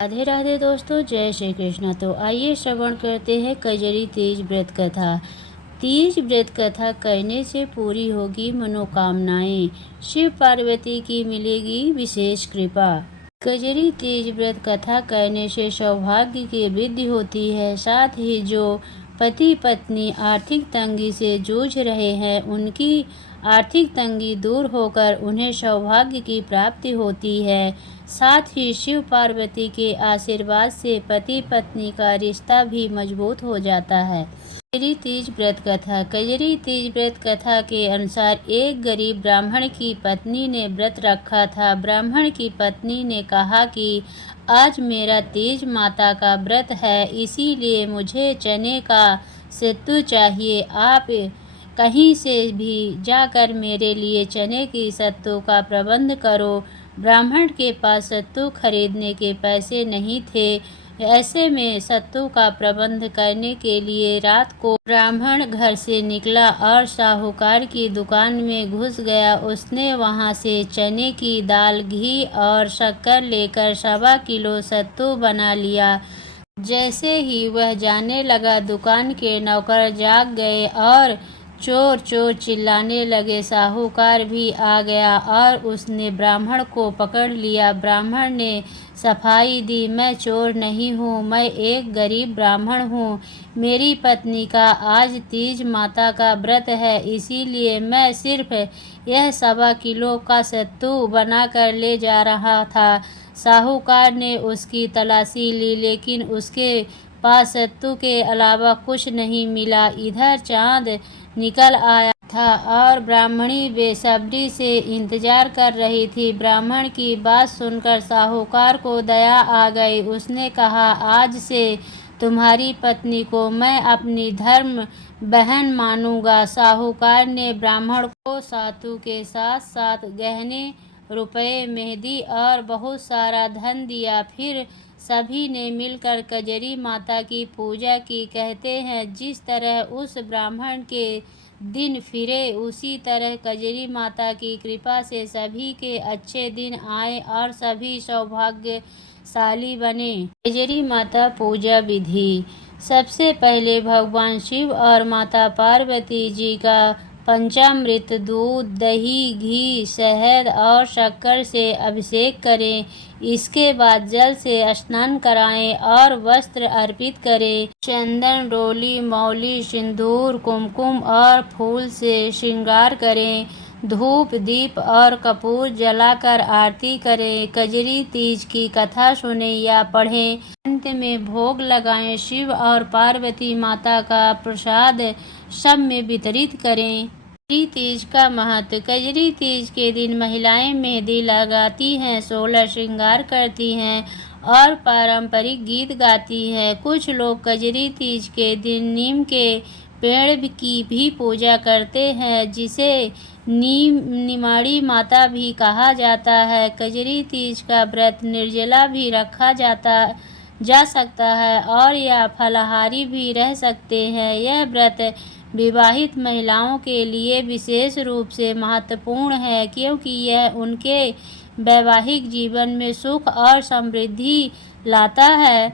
राधे राधे दोस्तों, जय श्री कृष्ण। तो आइए श्रवण करते हैं कजरी तीज व्रत कथा। तीज व्रत कथा करने से पूरी होगी मनोकामनाएं, शिव पार्वती की मिलेगी विशेष कृपा। कजरी तीज व्रत कथा करने से सौभाग्य की वृद्धि होती है। साथ ही जो पति पत्नी आर्थिक तंगी से जूझ रहे हैं, उनकी आर्थिक तंगी दूर होकर उन्हें सौभाग्य की प्राप्ति होती है। साथ ही शिव पार्वती के आशीर्वाद से पति पत्नी का रिश्ता भी मजबूत हो जाता है। कजरी तीज व्रत कथा। कजरी तीज व्रत कथा के अनुसार एक गरीब ब्राह्मण की पत्नी ने व्रत रखा था। ब्राह्मण की पत्नी ने कहा कि आज मेरा तीज माता का व्रत है, इसीलिए मुझे चने का सत्तू चाहिए। आप कहीं से भी जाकर मेरे लिए चने की सत्तू का प्रबंध करो। ब्राह्मण के पास सत्तू खरीदने के पैसे नहीं थे। ऐसे में सत्तू का प्रबंध करने के लिए रात को ब्राह्मण घर से निकला और साहूकार की दुकान में घुस गया। उसने वहां से चने की दाल, घी और शक्कर लेकर 1.25 किलो सत्तू बना लिया। जैसे ही वह जाने लगा, दुकान के नौकर जाग गए और चोर चोर चिल्लाने लगे। साहूकार भी आ गया और उसने ब्राह्मण को पकड़ लिया। ब्राह्मण ने सफाई दी, मैं चोर नहीं हूँ, मैं एक गरीब ब्राह्मण हूँ। मेरी पत्नी का आज तीज माता का व्रत है, इसीलिए मैं सिर्फ यह 1.25 किलो का सत्तू बनाकर ले जा रहा था। साहूकार ने उसकी तलाशी ली, लेकिन उसके पास सत्तू के अलावा कुछ नहीं मिला। इधर चांद निकल आया था और ब्राह्मणी बेसब्री से इंतजार कर रही थी। ब्राह्मण की बात सुनकर साहूकार को दया आ गई। उसने कहा, आज से तुम्हारी पत्नी को मैं अपनी धर्म बहन मानूंगा। साहूकार ने ब्राह्मण को सत्तू के साथ साथ गहने, रुपए, मेहंदी और बहुत सारा धन दिया। फिर सभी ने मिलकर कजरी माता की पूजा की। कहते हैं, जिस तरह उस ब्राह्मण के दिन फिरे, उसी तरह कजरी माता की कृपा से सभी के अच्छे दिन आए और सभी सौभाग्यशाली बने। कजरी माता पूजा विधि। सबसे पहले भगवान शिव और माता पार्वती जी का पंचामृत, दूध, दही, घी, शहद और शक्कर से अभिषेक करें। इसके बाद जल से स्नान कराएं और वस्त्र अर्पित करें। चंदन, रोली, मौली, सिंदूर, कुमकुम और फूल से श्रृंगार करें। धूप, दीप और कपूर जलाकर आरती करें। कजरी तीज की कथा सुने या पढ़ें। अंत में भोग लगाएं। शिव और पार्वती माता का प्रसाद सब में वितरित करें। कजरी तीज का महत्व। कजरी तीज के दिन महिलाएं मेहंदी लगाती हैं, 16 श्रृंगार करती हैं और पारंपरिक गीत गाती हैं। कुछ लोग कजरी तीज के दिन नीम के पेड़ की भी पूजा करते हैं, जिसे निमाड़ी माता भी कहा जाता है। कजरी तीज का व्रत निर्जला भी रखा जा सकता है और या फलाहारी भी रह सकते हैं। यह व्रत विवाहित महिलाओं के लिए विशेष रूप से महत्वपूर्ण है, क्योंकि यह उनके वैवाहिक जीवन में सुख और समृद्धि लाता है।